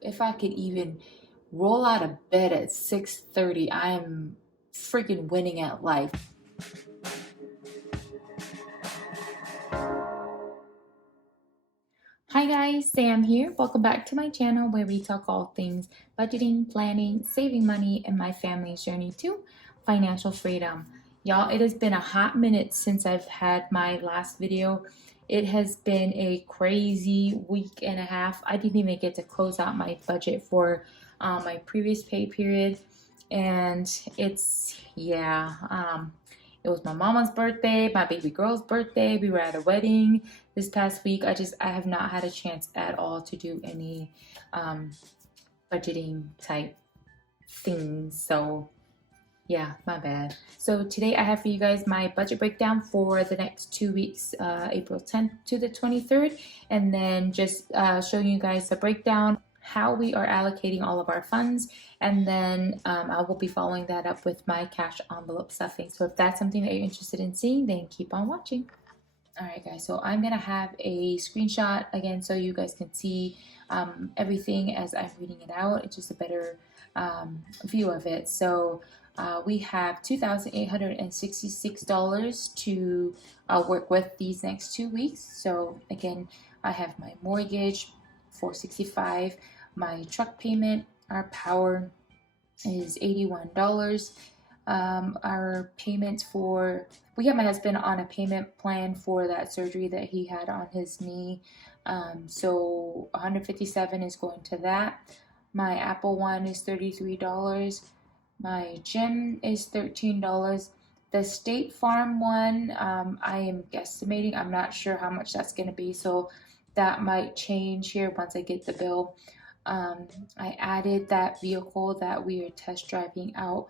if I could even roll out of bed at 6:30, I am freaking winning at life. Hi guys, Sam here. Welcome back to my channel where we talk all things budgeting, planning, saving money, and my family's journey to financial freedom. Y'all, it has been a hot minute since I've had my last video. It has been a crazy week and a half. I didn't even get to close out my budget for my previous pay period. And it was my mama's birthday, my baby girl's birthday. We were at a wedding this past week. I have not had a chance at all to do any budgeting type things. So yeah, my bad. So today I have for you guys my budget breakdown for the next 2 weeks, April 10th to the 23rd, and then just showing you guys the breakdown, how we are allocating all of our funds, and then I will be following that up with my cash envelope stuffing. So if that's something that you're interested in seeing, then keep on watching. All right, guys, so I'm gonna have a screenshot again so you guys can see everything as I'm reading it out. It's just a better view of it. So we have $2,866 to work with these next 2 weeks. So again, I have my mortgage, $465, my truck payment, our power is $81. Our payments for, we have my husband on a payment plan for that surgery that he had on his knee. So $157 is going to that. My Apple one is $33. My gym is $13. The State Farm one, I am guesstimating. I'm not sure how much that's going to be, so that might change here once I get the bill. I added that vehicle that we are test driving out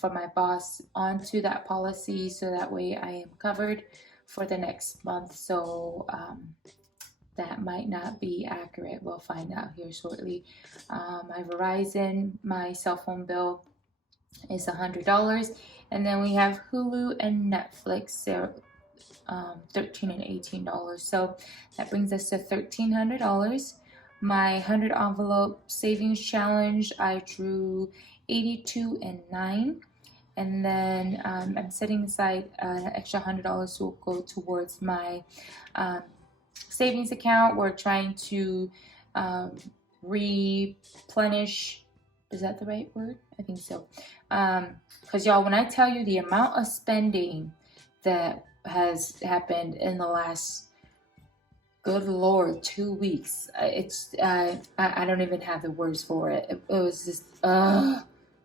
for my boss onto that policy, so that way I am covered for the next month. So that might not be accurate. We'll find out here shortly. My Verizon, my cell phone bill is $100, and then we have Hulu and Netflix. They're $13 and $18. So that brings us to $1,300. My 100 envelope savings challenge, I drew 82 and 9, and then I'm setting aside an extra $100 to go towards my savings account. We're trying to replenish. Is that the right word? I think so. Because y'all, when I tell you the amount of spending that has happened in the last, good Lord, 2 weeks, it's I don't even have the words for it. It was just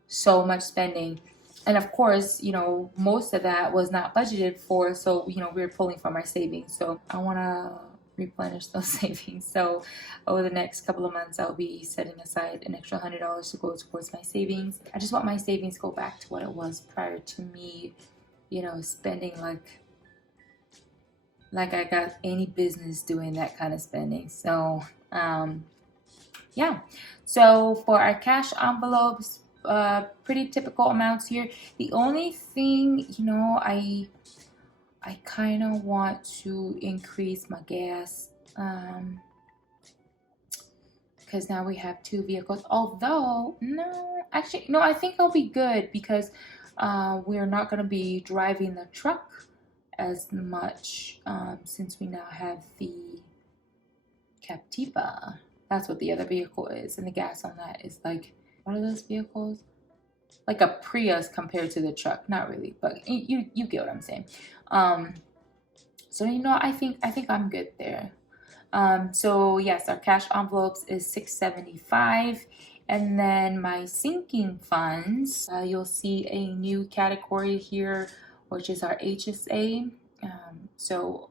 so much spending. And of course, you know, most of that was not budgeted for, so you know, we were pulling from our savings. So I want to replenish those savings. So over the next couple of months, I'll be setting aside an extra $100 to go towards my savings. I just want my savings to go back to what it was prior to me, you know, spending like I got any business doing that kind of spending. So yeah, so for our cash envelopes, pretty typical amounts here. The only thing, you know, I kind of want to increase my gas because now we have 2 vehicles. Although, no, actually, no, I think I'll be good because we're not going to be driving the truck as much since we now have the Captiva. That's what the other vehicle is, and the gas on that is like, what are those vehicles? Like a Prius compared to the truck. Not really, but you get what I'm saying. So you know, I think I'm good there. So yes, our cash envelopes is $675, and then my sinking funds, you'll see a new category here, which is our HSA. So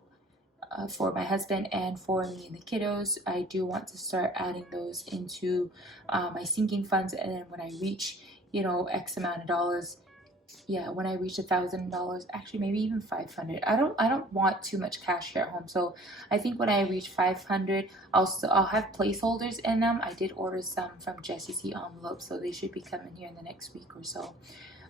for my husband and for me and the kiddos, I do want to start adding those into my sinking funds, and then when I reach, you know, X amount of dollars, yeah, when I reach $1,000, actually maybe even 500. I don't want too much cash here at home, so I think when I reach 500, I'll have placeholders in them. I did order some from Jessie C envelopes, so they should be coming here in the next week or so.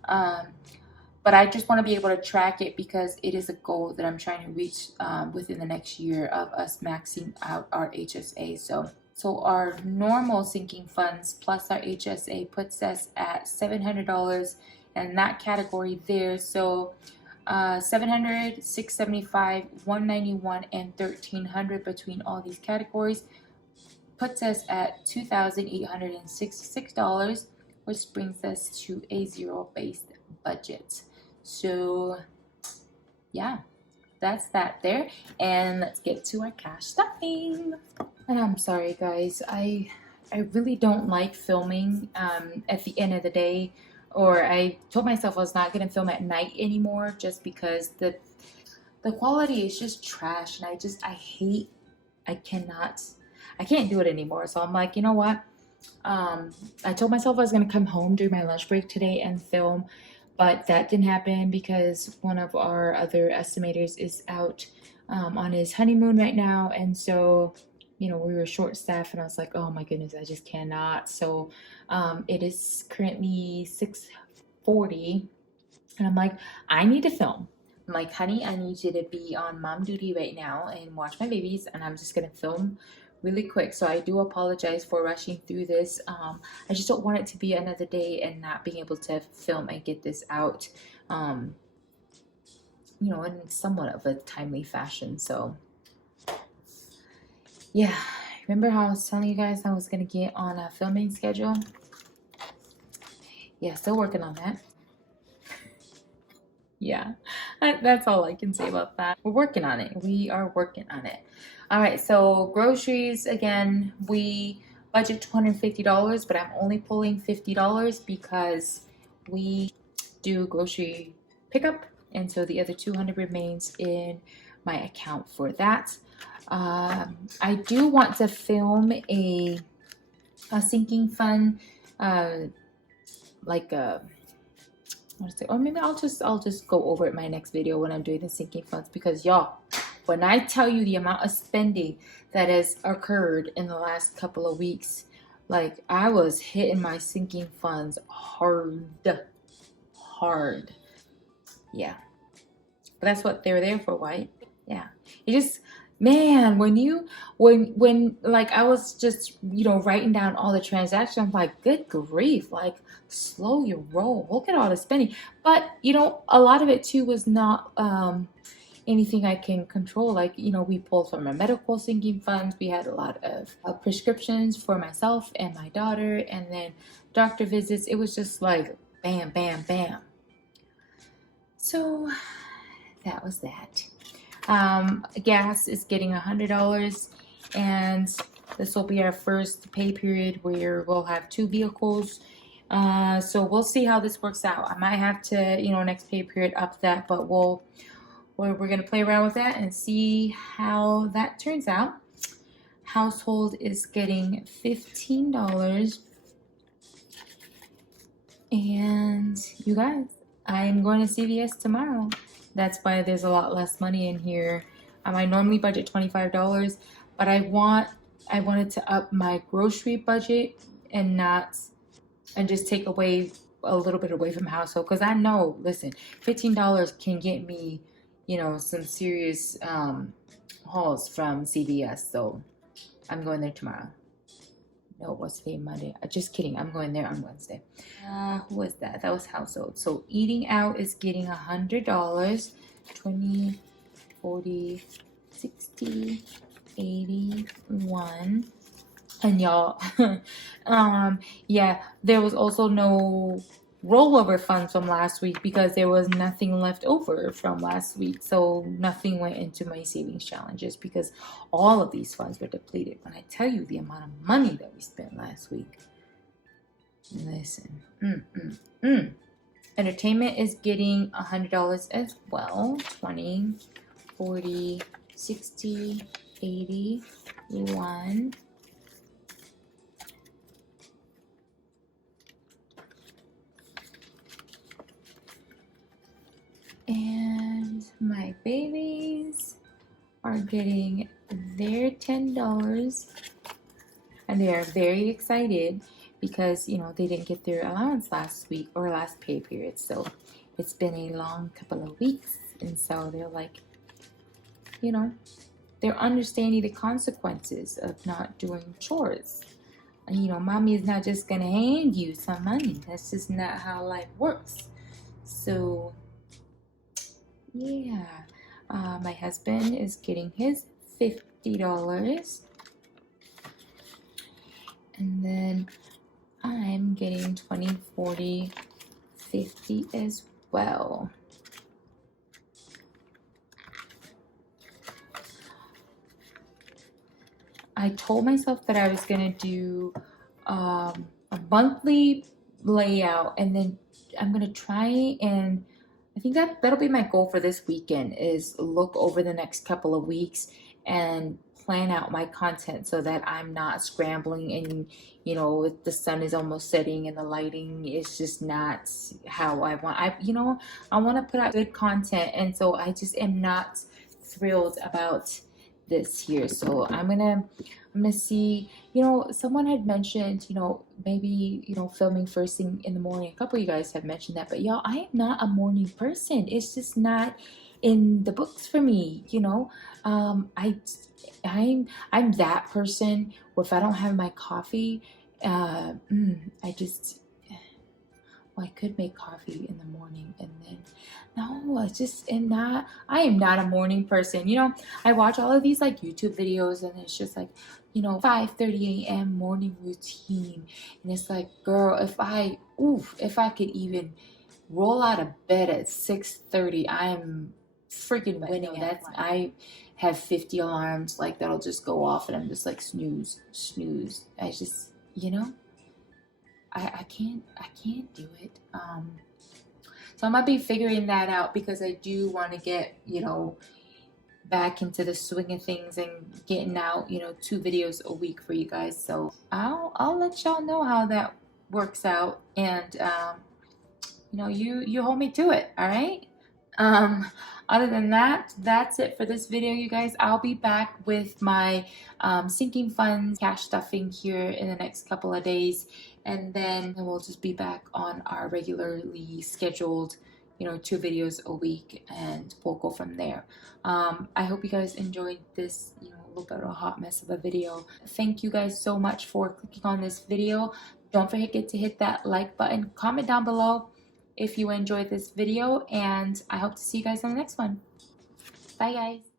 But I just want to be able to track it because it is a goal that I'm trying to reach within the next year of us maxing out our HSA. So So our normal sinking funds plus our HSA puts us at $700 in that category there. So 700, 675, 191, and 1300 between all these categories puts us at $2,866, which brings us to a zero-based budget. So yeah, that's that there. And let's get to our cash stuffing. And I'm sorry guys, I really don't like filming at the end of the day, or I told myself I was not going to film at night anymore just because the quality is just trash, and I can't do it anymore. So I'm like, you know what? I told myself I was going to come home during my lunch break today and film, but that didn't happen because one of our other estimators is out on his honeymoon right now. And so, you know, we were short staffed, and I was like, oh my goodness, I just cannot. So it is currently 6:40, and I'm like, I need to film. I'm like, honey, I need you to be on mom duty right now and watch my babies, and I'm just gonna film really quick. So I do apologize for rushing through this. I just don't want it to be another day and not being able to film and get this out, you know, in somewhat of a timely fashion. So yeah, remember how I was telling you guys I was gonna get on a filming schedule? Yeah, still working on that. Yeah, that's all I can say about that. We're working on it. We are working on it. All right, so groceries, again, we budget $250, but I'm only pulling $50 because we do grocery pickup, and so the other 200 remains in my account for that. I do want to film a sinking fund, like a, or maybe I'll just go over it in my next video when I'm doing the sinking funds, because y'all, when I tell you the amount of spending that has occurred in the last couple of weeks, like I was hitting my sinking funds hard. Yeah, but that's what they're there for, right? Yeah, it just, man, when like I was just, you know, writing down all the transactions, I'm like, good grief, like slow your roll, look at all the spending. But you know, a lot of it too was not anything I can control. Like, you know, we pulled from our medical sinking funds. We had a lot of prescriptions for myself and my daughter, and then doctor visits. It was just like bam, bam, bam. So that was that. Gas is getting $100, and this will be our first pay period where we'll have 2 vehicles. So we'll see how this works out. I might have to, you know, next pay period up that, but we're gonna play around with that and see how that turns out. Household is getting $15, and you guys, I am going to CVS tomorrow. That's why there's a lot less money in here. I normally budget $25, but I wanted to up my grocery budget and just take away a little bit away from household, because I know, listen, $15 can get me, you know, some serious hauls from CVS. So I'm going there tomorrow. No, what's today? Monday. Just kidding. I'm going there on Wednesday. Who was that? That was household. So eating out is getting $100. 20, 40, 60, 81. And y'all, yeah, there was also no rollover funds from last week because there was nothing left over from last week. So nothing went into my savings challenges because all of these funds were depleted. When I tell you the amount of money that we spent last week, listen. Entertainment is getting $100 as well. 20, 40, 60, 81. And my babies are getting their $10, and they are very excited because, you know, they didn't get their allowance last week or last pay period. So it's been a long couple of weeks, and so they're like, you know, they're understanding the consequences of not doing chores. You know, mommy is not just gonna hand you some money. That's just not how life works. So yeah, my husband is getting his $50, and then I'm getting 20, 40, 50 as well. I told myself that I was gonna do a monthly layout, and then I'm gonna try, and I think that'll be my goal for this weekend, is look over the next couple of weeks and plan out my content so that I'm not scrambling, and you know, if the sun is almost setting and the lighting is just not how I want. I want to put out good content, and so I just am not thrilled about this here. So I'm gonna see, you know, someone had mentioned, you know, maybe, you know, filming first thing in the morning. A couple of you guys have mentioned that, but y'all, I am not a morning person. It's just not in the books for me, you know. I'm that person where if I don't have my coffee, I just, well, I could make coffee in the morning, and then no, I just am not. I am not a morning person. You know, I watch all of these like YouTube videos, and it's just like, you know, 5:30 a.m. morning routine, and it's like, girl, if I could even roll out of bed at 6:30, I'm freaking winning. I have 50 alarms like that'll just go off, and I'm just like snooze, snooze. I just, you know, I can't do it. So I might be figuring that out, because I do want to get, you know, back into the swing of things and getting out, you know, 2 videos a week for you guys. So I'll let y'all know how that works out, and you know, you hold me to it. All right. Other than that, that's it for this video, you guys. I'll be back with my sinking funds cash stuffing here in the next couple of days, and then we'll just be back on our regularly scheduled, you know, 2 videos a week, and we'll go from there. I hope you guys enjoyed this, you know, a little bit of a hot mess of a video. Thank you guys so much for clicking on this video. Don't forget to hit that like button, comment down below if you enjoyed this video, and I hope to see you guys on the next one. Bye guys.